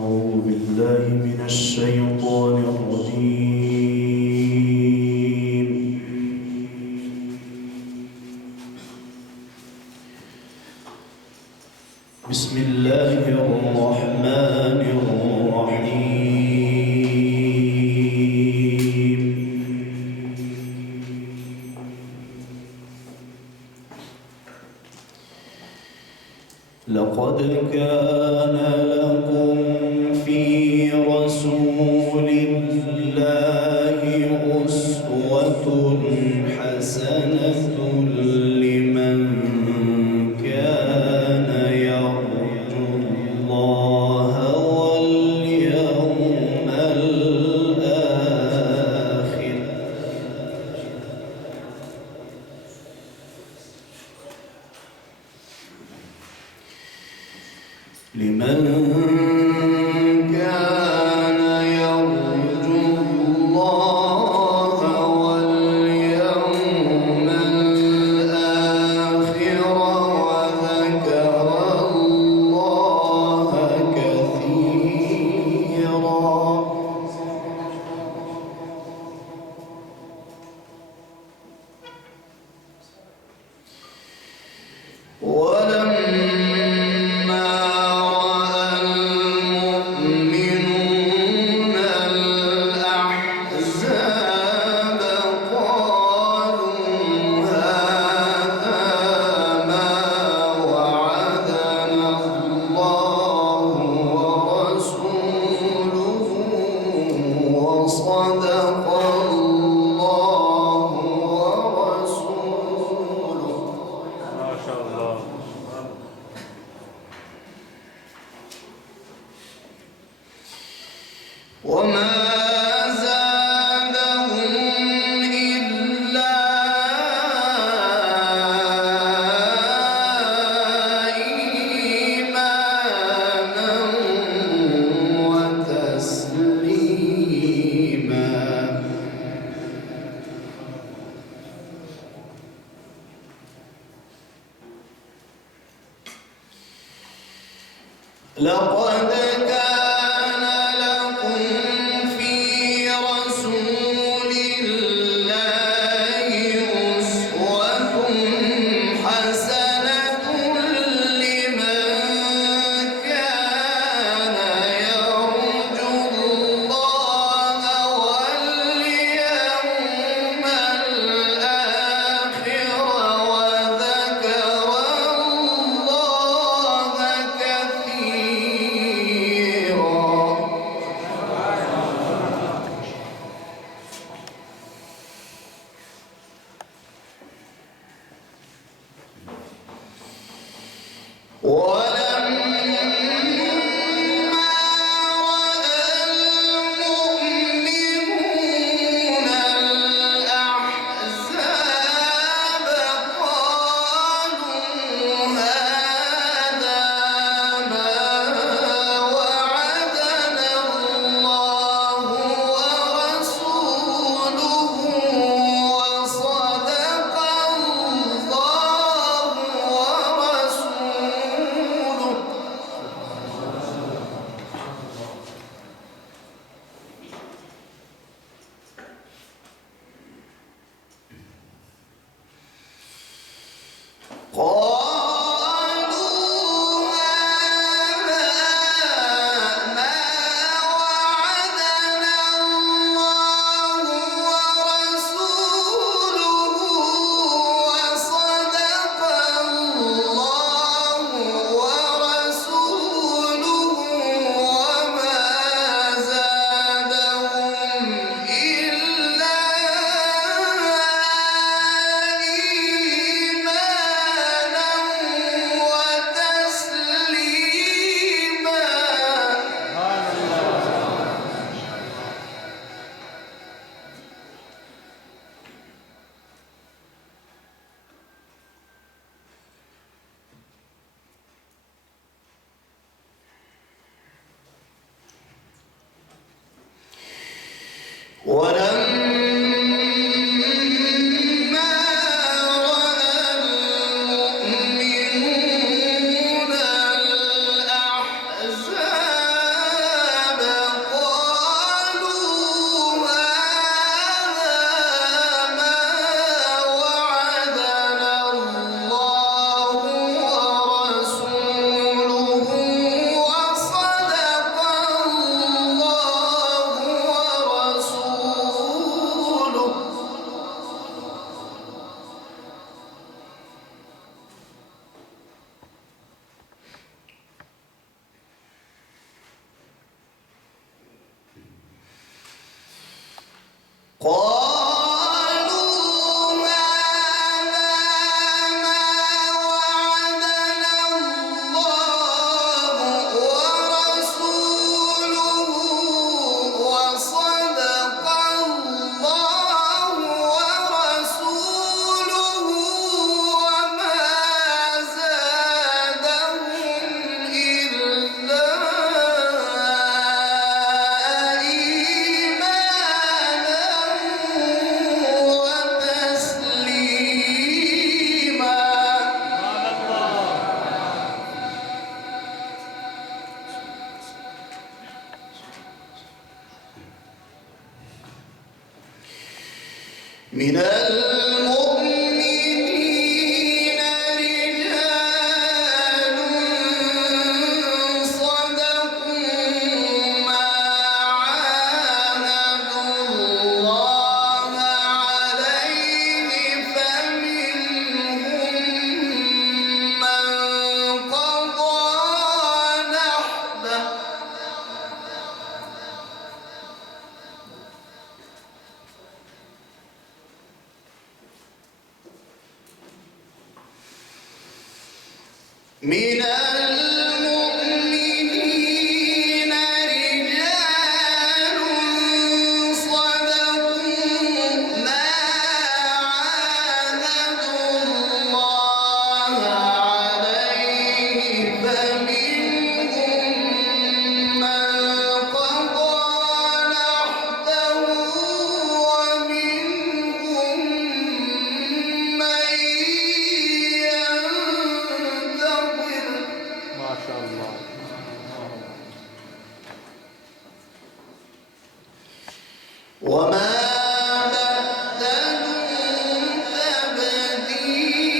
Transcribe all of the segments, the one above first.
أعوذ بالله من الشيطان الرجيم. بسم الله الرحمن الرحيم. لقد كان لكم في رسول الله أسوة حسنة لمن كان يرجو الله واليوم الآخر. لمن كان يرجو الله واليوم الآخر وذكر الله كثيرا. صدق الله ورسوله. ما شاء الله. وما زادهم إلا إيمانا وتسليما. لقد كان لكم في رسول الله أسوة حسنة لمن كان يرجو الله واليوم الآخر وذكر الله كثيرا. ولما رأى المؤمنون الأحزاب قالوا هذا ما وعدنا الله ورسوله وصدق الله ورسوله. من المؤمنين رجال صدقوا ما عاهدوا الله عليه فمنهم من قضى نحبه من المؤمنين رجال صدقوا ما عاهدوا الله عليه فمنهم من قضى نحبه ومنهم من ينتظر ما شاء الله. وما بدلوا تبديلا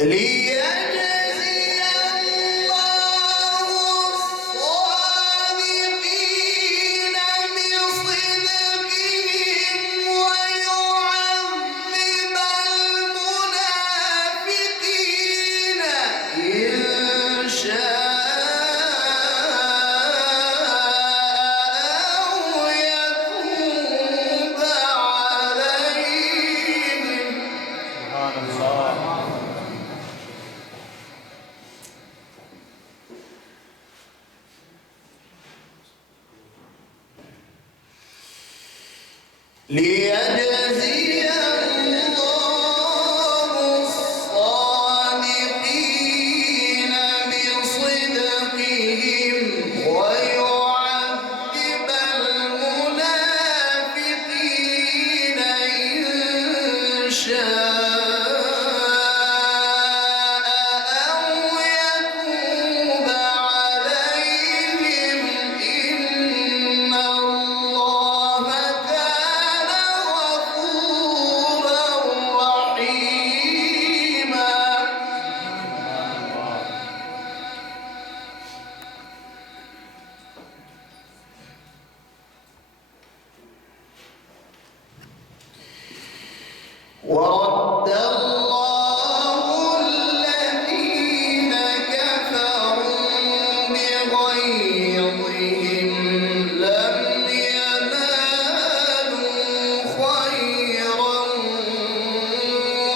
ليجزي الله الصادقين بصدقهم ويعذب المنافقين إن شاء أو يتوب عليهم سبحان الله. ليجزي الله الصادقين بصدقهم ويعذب المنافقين إن شاء أو يتوب عليهم إن الله كان غفورا رحيما ورد الله الذين كفروا بغيظهم لم ينالوا خيرا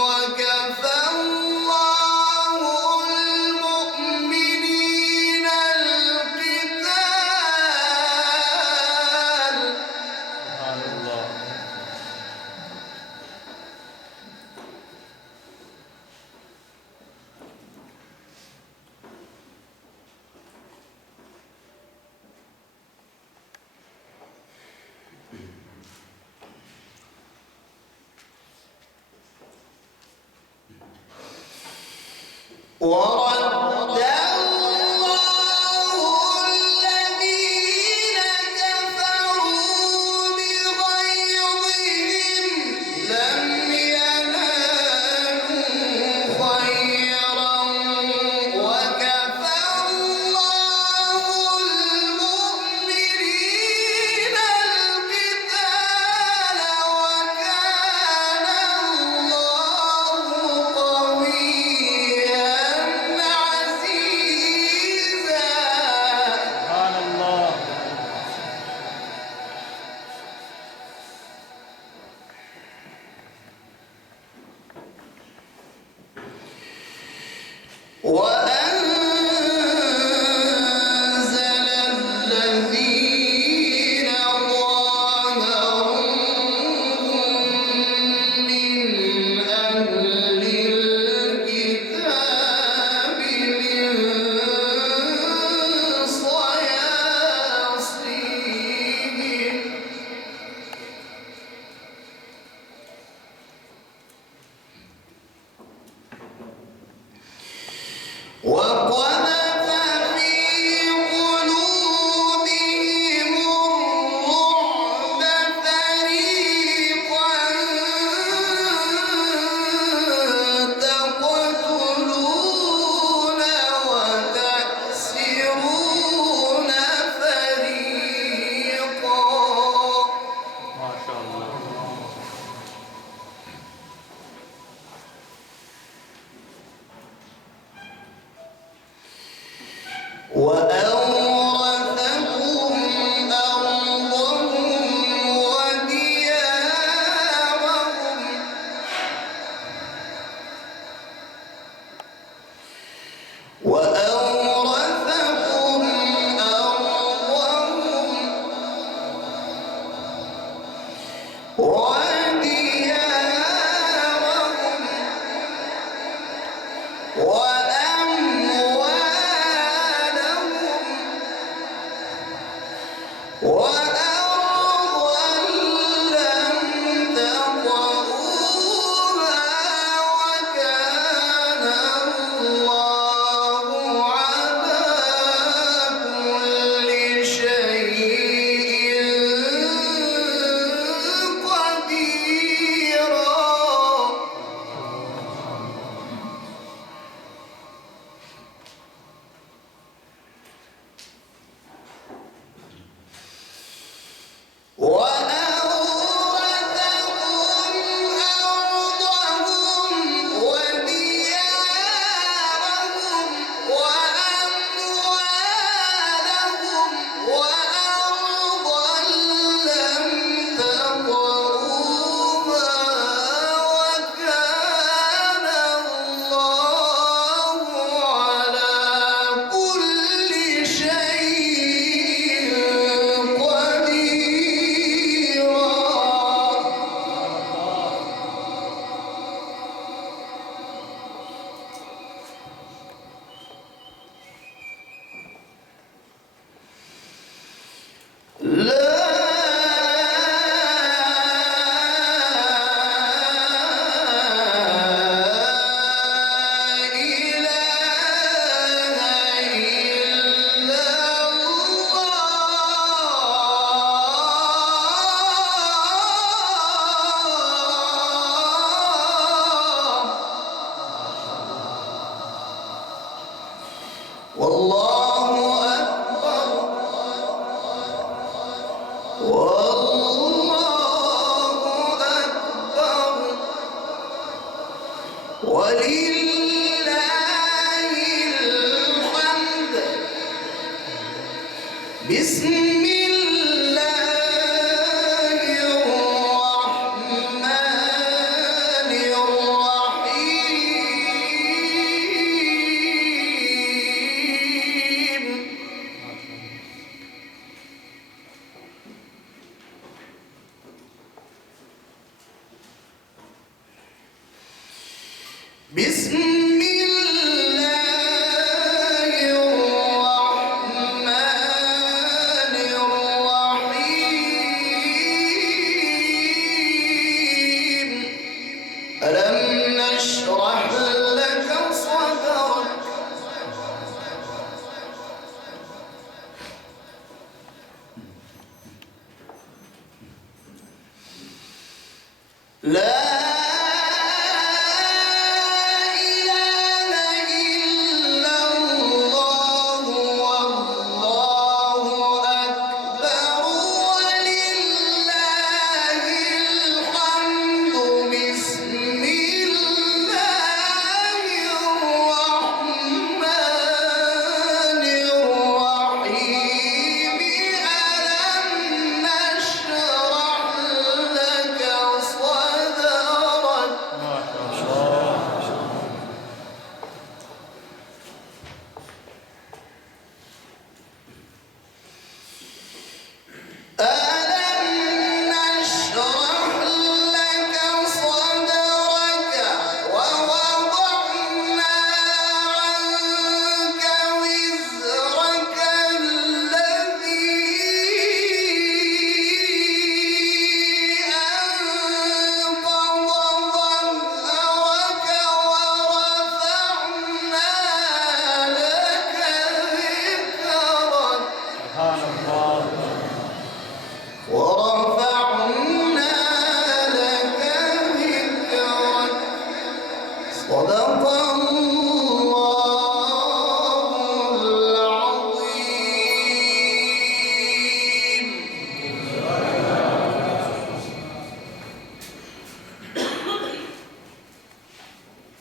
وكفى الله المؤمنين القتال سبحان الله. ورد الله الذين كفروا بغيظهم لم ينالوا خيرا وكفى الله المؤمنين القتال وكان الله قويا الله أكبر والله أكبر ولله الحمد. بسم الله الرحمن الرحيم. بسم الله الرحمن الرحيم. ألم نشرح لك صدرك. لا